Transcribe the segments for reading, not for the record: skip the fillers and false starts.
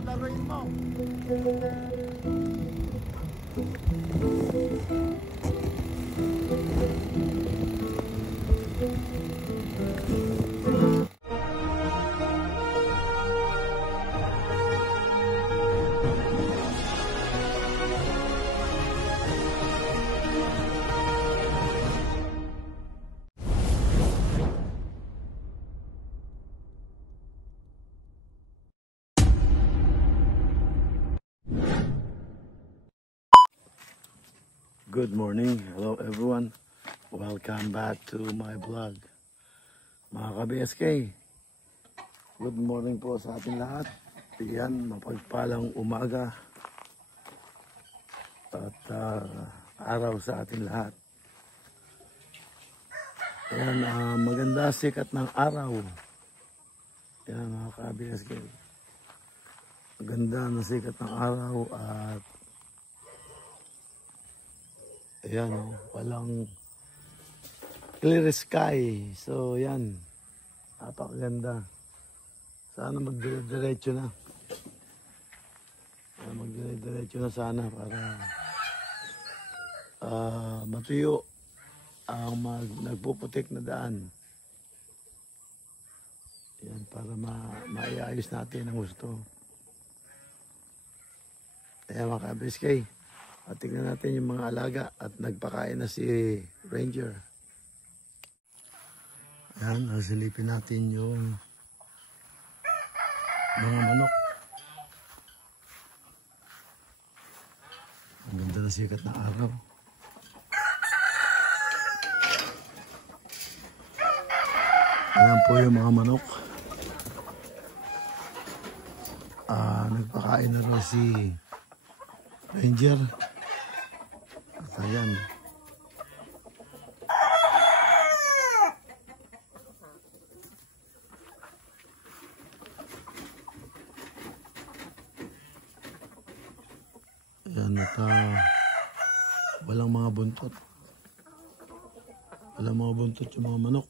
Laruin mo. Good morning, hello everyone. Welcome back to my vlog. Mga ka-BSK, good morning po sa ating lahat. Yan, mapagpalang umaga at araw sa ating lahat. Yan, maganda sikat ng araw. Yan mga ka-BSK, maganda na sikat ng araw at ayan, walang clear sky. So yan, napakaganda. Sana magdiretso na. Magdiretso na sana para matuyo ang nagpuputik na daan. Yan, para maiayos natin ang gusto. Ayan mga ka-BSK. At tingnan natin yung mga alaga at nagpakain na si Ranger. Ayan, silipin natin yung mga manok. Ang ganda na sikat ng araw. Ayan po yung mga manok. Nagpakain na rin si Ranger. Ayan. Ayan, walang mga buntot. Walang mga buntot yung mga manok.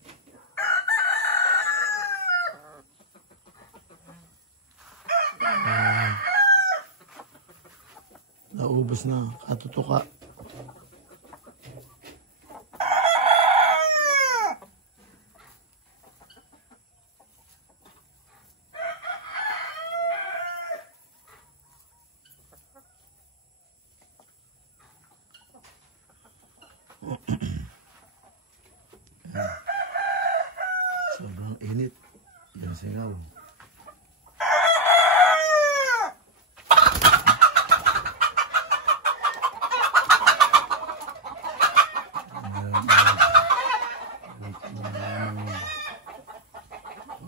Naubos na, katutuka. Sobrang init. Yan singaw.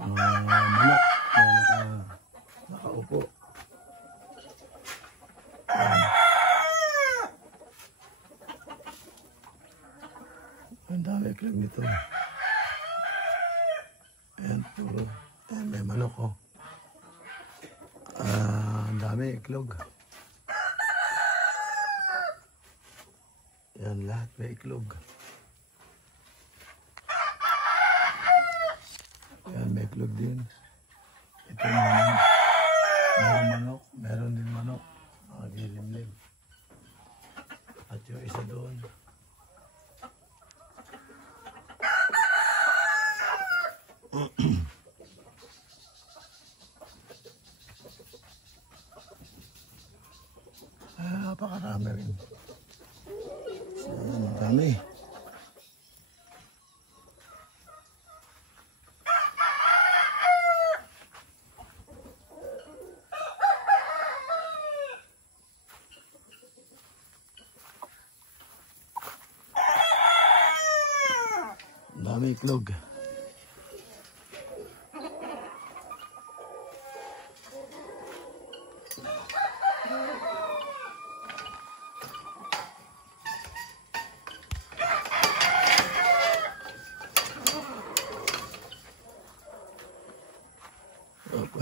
Manok na nakaupo. Ang dami iklog nito. Ayan, puro. Ayan, may manok, oh. Ang dami iklog. Ayan, lahat may iklog. Ayan, may iklog din. Ito naman. Meron manok. Meron din manok. Gilimlim. At yung isa doon. Napakarami rin. So, marami. Dami itlog.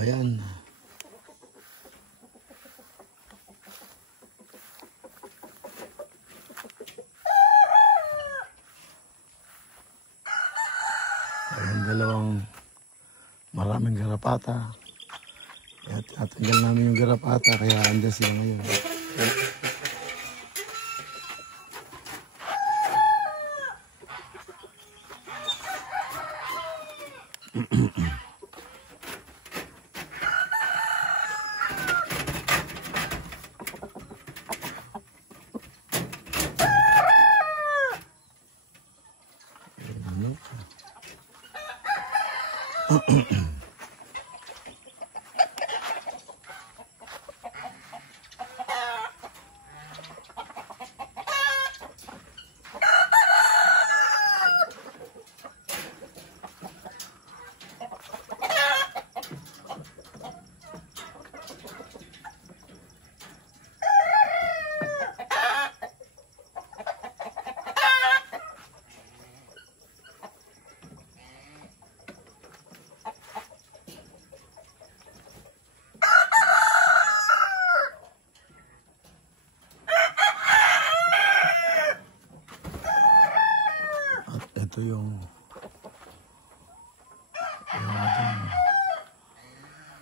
Ayan. Ayan, dalawang maraming garapata. Kaya tinatanggal namin yung garapata, kaya andyan sila ngayon. Ito yung ating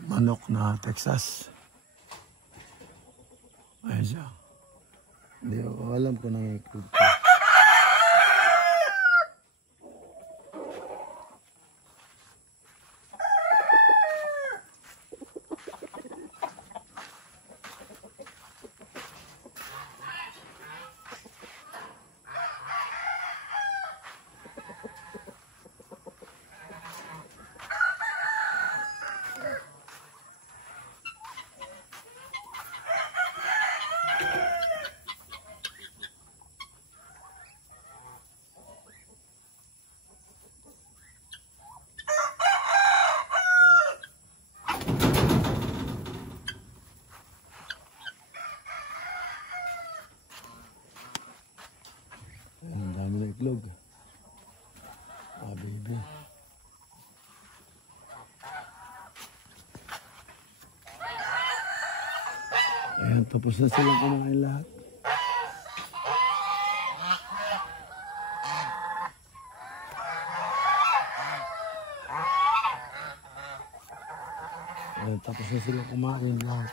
manok na Texas. Ayan siya. Hindi ko alam kung nangiklog pa. Ang dami na itlog. Ah, baby. Ayan, tapos na silang kumain lahat. Ayan, tapos na silang kumain lahat.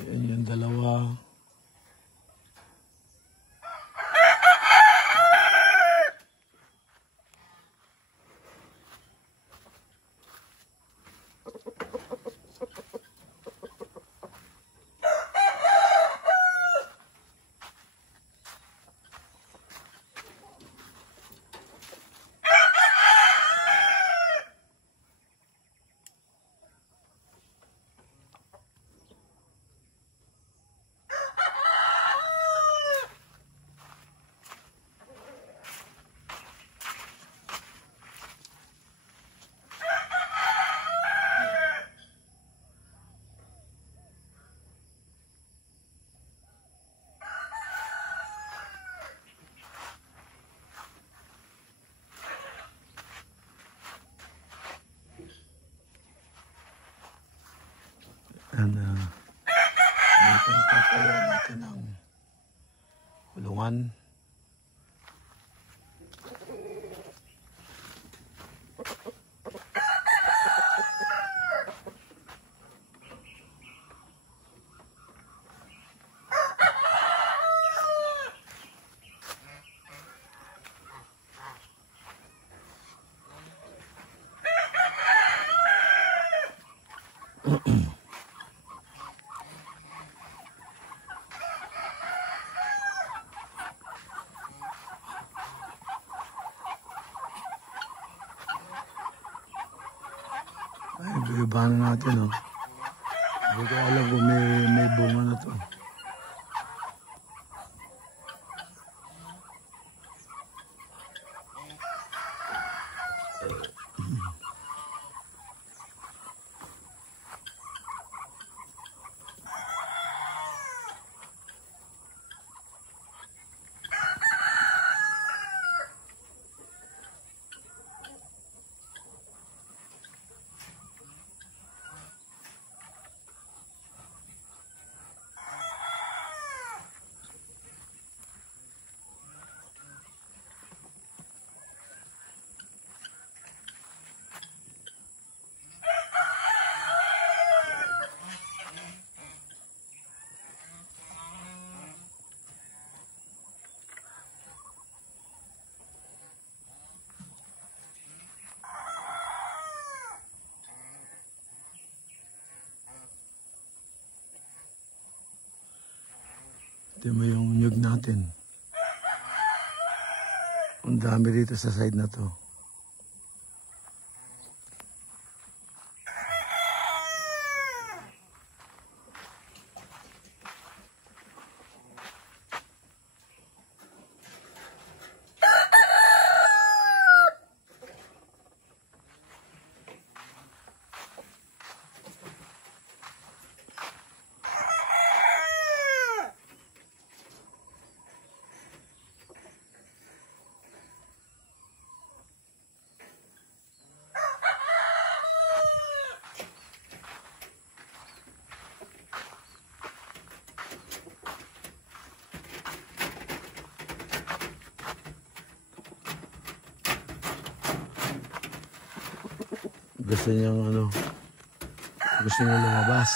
Ayan yung dalawa. And dito tatayo natin ang kulungan. Ay, iba na natin, oh. Hindi ko alam kung may bunga na to. Ito mo yung nyug natin. Ang dami dito sa side na to. Gusto niyang gusto niyang lumabas.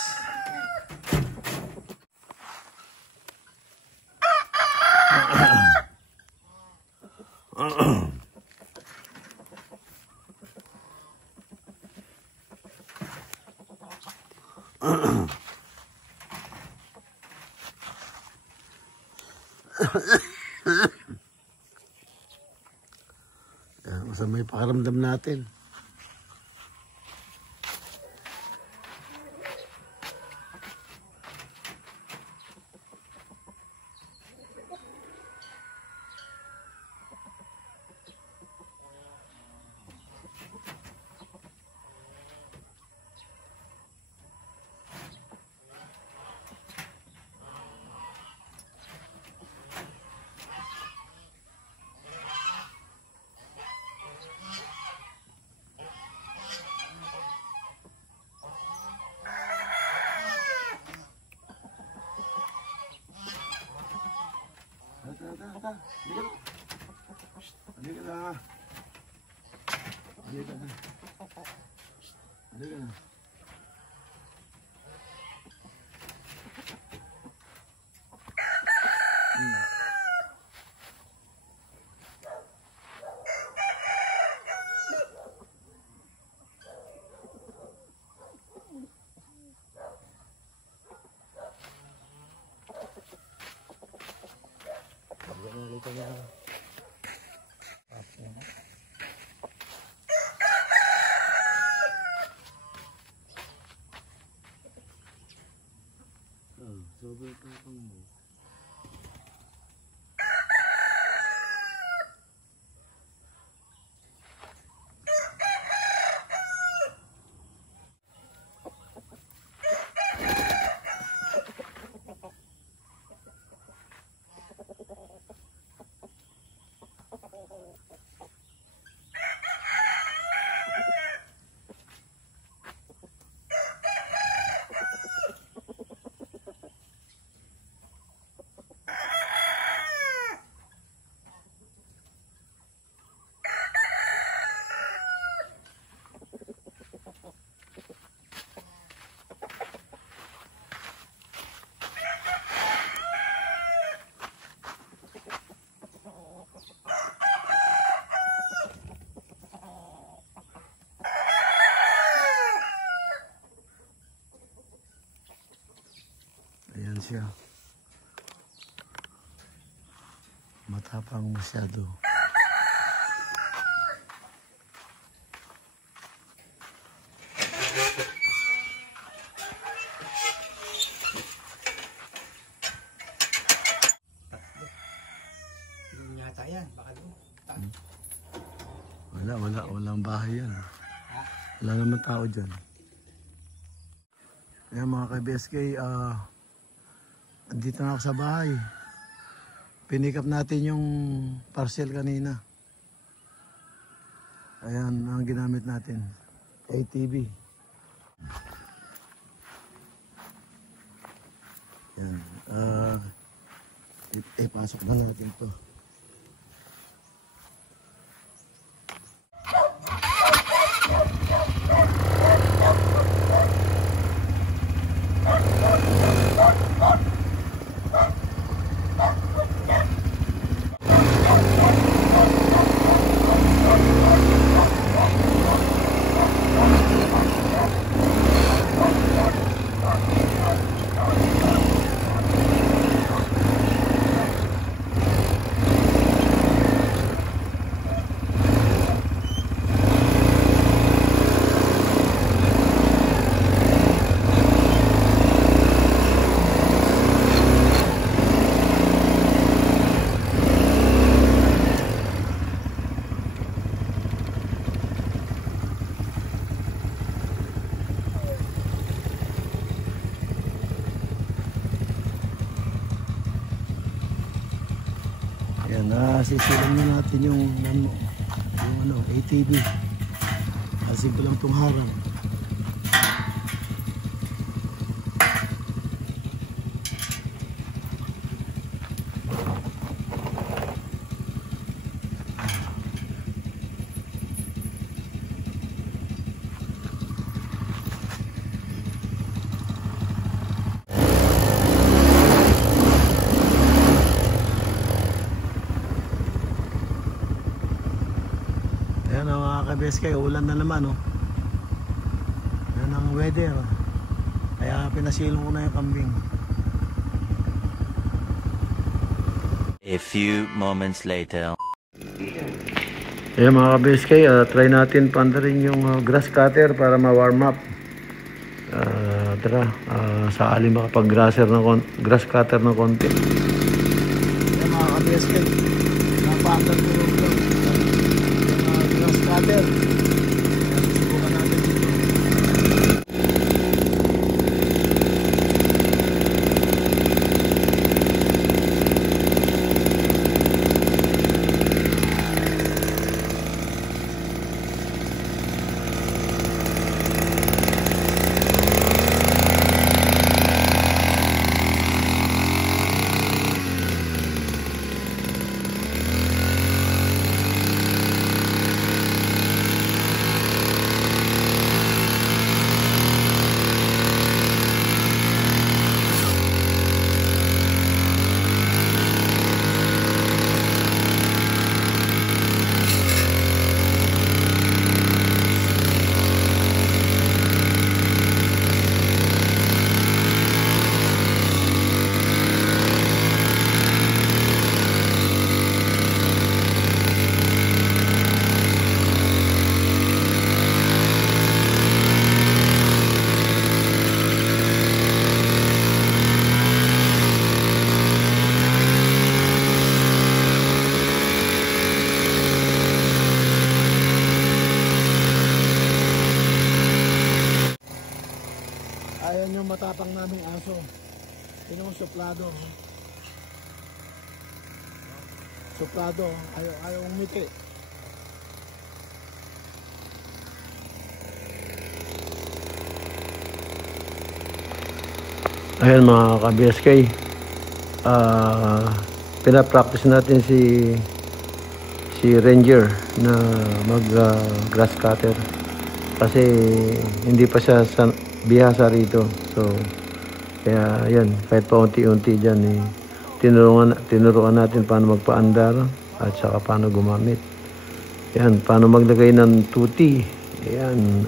Masama yung pakaramdam natin. Halika na. Halika na. Halika na. Halika na. Sobrang tapang mo. Ayan siya. Matapang masyado. Walang bahay yan. Wala naman tao dyan. Ayan mga ka-BSK, andito na ako sa bahay. Pinick up natin yung parcel kanina. Ayan ang ginamit natin. ATV. Ayan. Ipasok na natin to. Ayan, sisilan na natin yung ATV. Asin ko lang itong harang. Ayan mga ka-BSK, ulan na naman oh. Yan ang weather. Kaya pinasilong ko na yung kambing. A few moments later. Ayan mga ka-BSK, try natin pandarin yung grass cutter para ma-warm up. Tara, sakali makapag-grass cutter ng konti. Ayan mga ka-BSK, napandar ko yung grass cutter. Susubukan natin dito. Ayan yung matapang naming aso. Yun yung suplado. Suplado. Ayaw umiti. Ayan mga ka-BSK. Pinapractice natin si Ranger na mag grass cutter. Kasi hindi pa siya bihasa rito. So, kaya yan, kahit pa unti-unti dyan, tinuruan natin paano magpaandar at saka paano gumamit. Yan, paano maglagay ng tuti. Yan,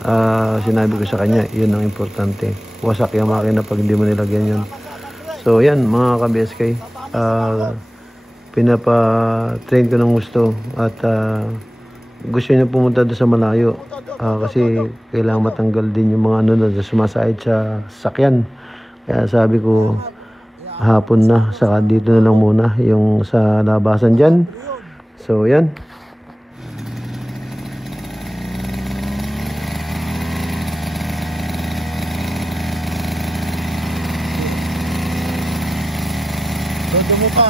sinabi ko sa kanya, yun ang importante. Wasak yung makina pag hindi mo nilagyan yun. So, yan, mga ka-BSK, pinapa-train ko ng gusto at gusto niya pumunta doon sa malayo. Kasi kailangan matanggal din yung mga na sumasahid sa sakyan. Kaya sabi ko hapon na, saka dito na lang muna yung sa labasan dyan. So yan. Nadamo ka.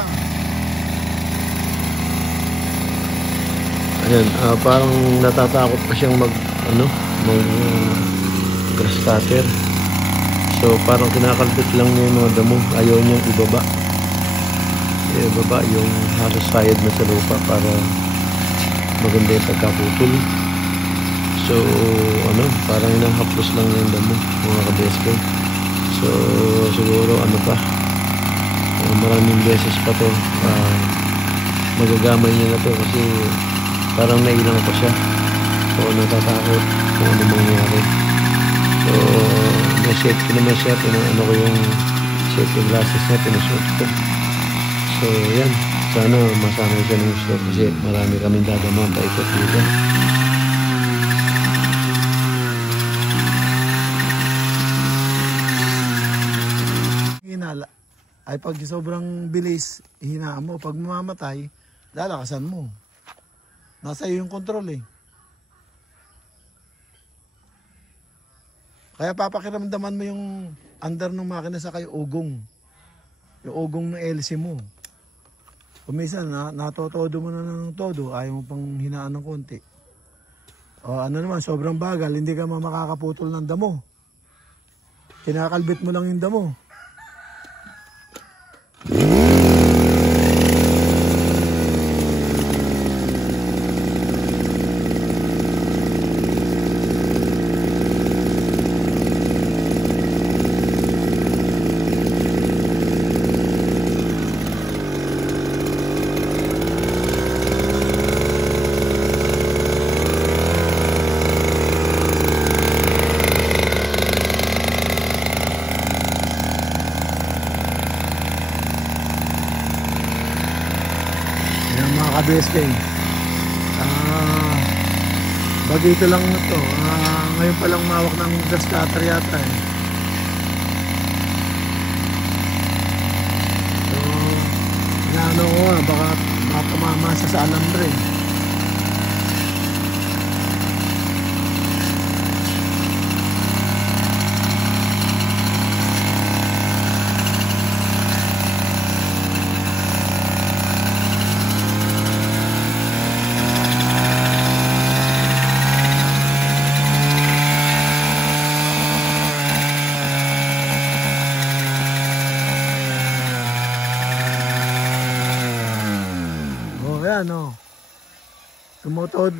Ayan, parang natatakot pa siyang mag grass cutter. So parang kinakalbit lang niya yung mga damo. Ayaw niyang ibaba. Ibaba yung halos sayad na sa lupa para maganda yung pagkaputol. So parang inahaplos lang yung damo, mga kabeske. So siguro maraming beses pa to magagamay niya na to kasi parang nailang pa siya. So natatakot kung ano mangyari. So may safety naman siya, ko yung safety glasses niya, pinasuot ko. So yan, sana masanay siya ng gusto kasi marami kaming dadama paikot dito. Hinala. Ay pag sobrang bilis, hinaan mo. Pag mamamatay, lalakasan mo. Nasa iyo yung control eh. Kaya papakiramdaman mo yung under ng makina sa kayo ugong. Yung ugong ng LC mo. Kung minsan, natotodo mo na ng todo, ayaw mo pang hinaan ng konti. O naman, sobrang bagal, hindi ka makakaputol ng damo. Kinakalbit mo lang yung damo. BSK. Bagito lang ito. Ngayon pa lang mawak ng grass cutter yata eh. So, inaano ko baka matamama siya sa alambre.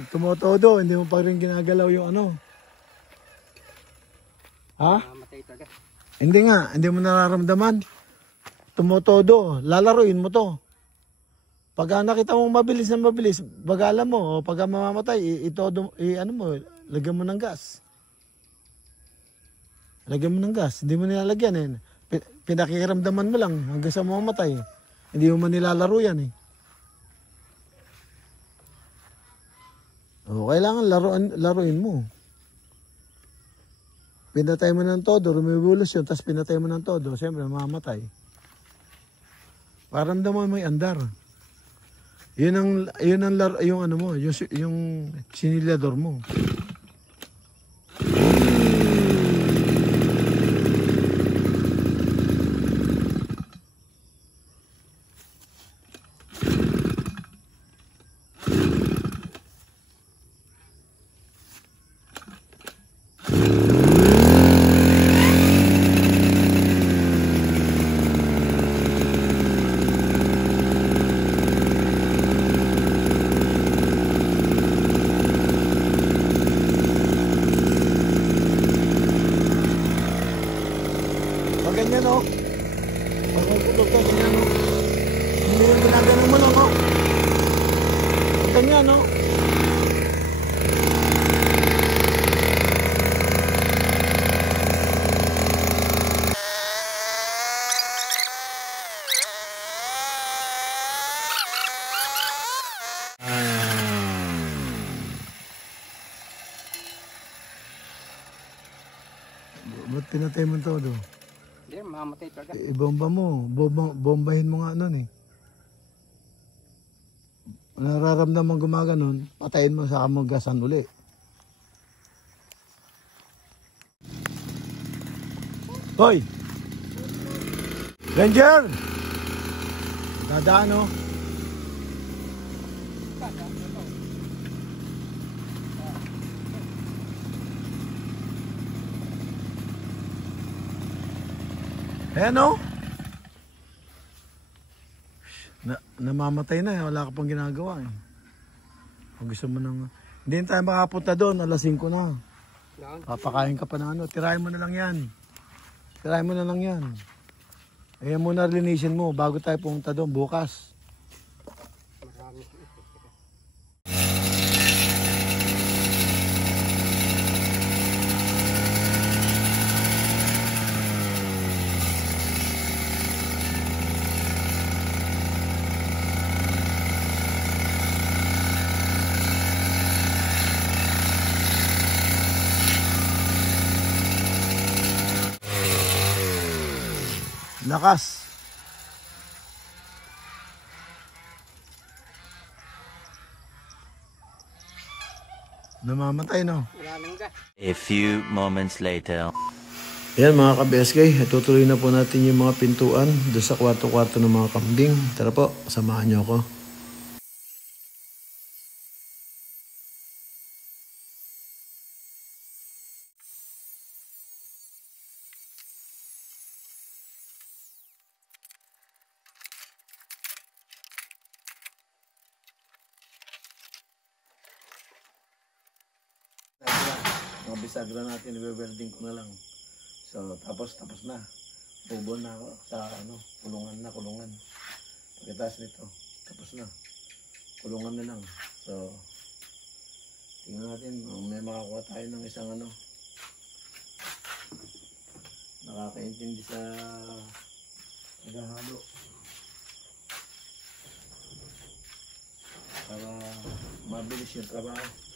Tumotodo, hindi mo pa rin ginagalaw yung ano. Ha? Hindi nga, hindi mo nararamdaman. Tumotodo, lalaruin mo to. Pag nakita mo mabilis na mabilis, bagala mo, o pag mamamatay, lagyan mo ng gas. Lagyan mo ng gas, hindi mo nilalagyan eh. Pinakikiramdaman mo lang hanggang sa mamamatay. Hindi mo man nilalaro yan eh. O, kailangan laruin mo. Pinatay mo ng todo, rumibulos yun, tapos pinatay mo ng todo, siyempre mamamatay. Paramdaman mo yung andar. Yung sinilador mo. Ganyan o. Pagkukutok ka, ganyan o. Hindi yung ginaganon mo lang o. Ganyan o. Ba't pinatay mo todo? Hindi, mamamatay talaga. Ibomba mo. Bombahin mo nga nun eh. Nararamdaman gumaganon, patayin mo sa kamagasan uli. Hoy! Ranger! Dadaan oh. Ayan oh. Namamatay na eh. Wala ka pang ginagawa eh. Kung gusto mo nang... Hindi tayo makapunta doon. Alas 5 na. Papakain ka pa ng ano. Tirahin mo na lang yan. Tirahin mo na lang yan. Ayan muna linisin mo bago tayo pumunta doon bukas. Lakas. Namamatay no. A few moments later. Ayan mga ka-BSK, tutuloy na po natin yung mga pintuan doon sa kwarto-kwarto ng mga kambing. Tara po, samahan niyo ako. Mga bisagra natin, i-welding ko na lang. So, tapos na. Bubuan na ako sa kulungan. Pagkatapos nito, tapos na. Kulungan na lang. So, tingnan natin, may makakuha tayo ng isang nakakaintindi sa naghahalo. Para mabilis yung trabaho.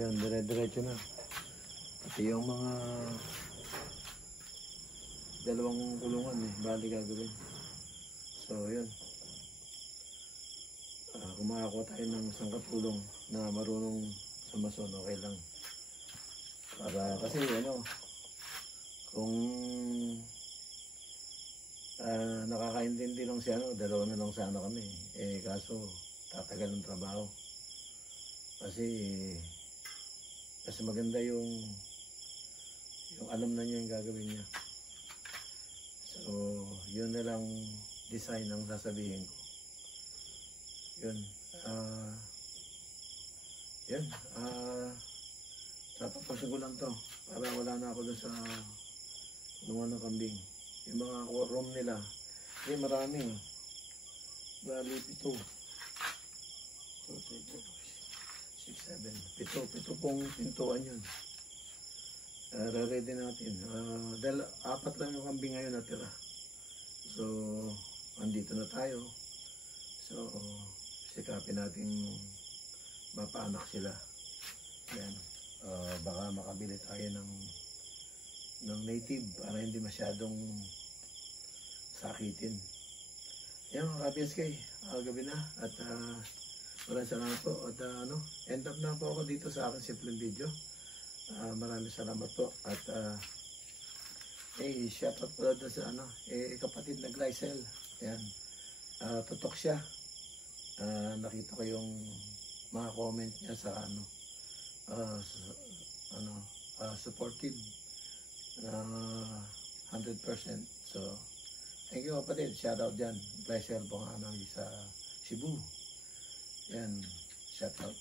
Yan, dire-diretso na. Pati yung mga dalawang kulungan bali gagawin. So, yun. Kung makakuha tayo ng isang katulong na marunong sa mason, okay lang. Para kasi kung nakakaintindi lang si dalawa na lang sana kami. Kaso tatagal ng trabaho. Kasi maganda yung alam na niya yung gagawin niya. So, yun na lang design ang sasabihin ko. Yun. Tatapusin ko lang to para wala na ako doon sa lungan ng kambing. Yung mga room nila, marami. Bali, 7, 7 pong pintuan yun. Re-ready natin. Dahil 4 lang yung kambing ngayon natira. So, andito na tayo. So, sikapin natin mapaanak sila. Yan. Baka makabili tayo ng native para hindi masyadong sakitin. Yan mga ka-BSK, gabi na at maraming salamat po at end up na po ako dito sa aking simpleng video. Maraming salamat po at shoutout po doon sa kapatid na Glycel. Yan. Tutok siya. Nakita ko yung mga comment niya sa supportive 100%. So thank you kapatid, shoutout dyan. Glycel po sa Cebu. Yan, shoutout.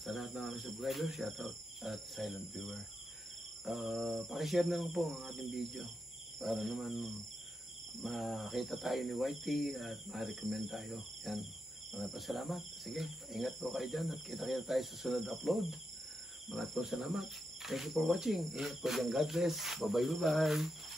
Sa lahat ng aming subscriber, shoutout at silent viewer. Pakishare na lang po ang ating video para naman makita tayo ni Whitey at ma-recommend tayo. Yan, maraming salamat. Sige, ingat po kayo dyan at kita-kita tayo sa sunod upload. Maraming salamat. Thank you for watching. Ingat po dyan. God bless. Bye-bye.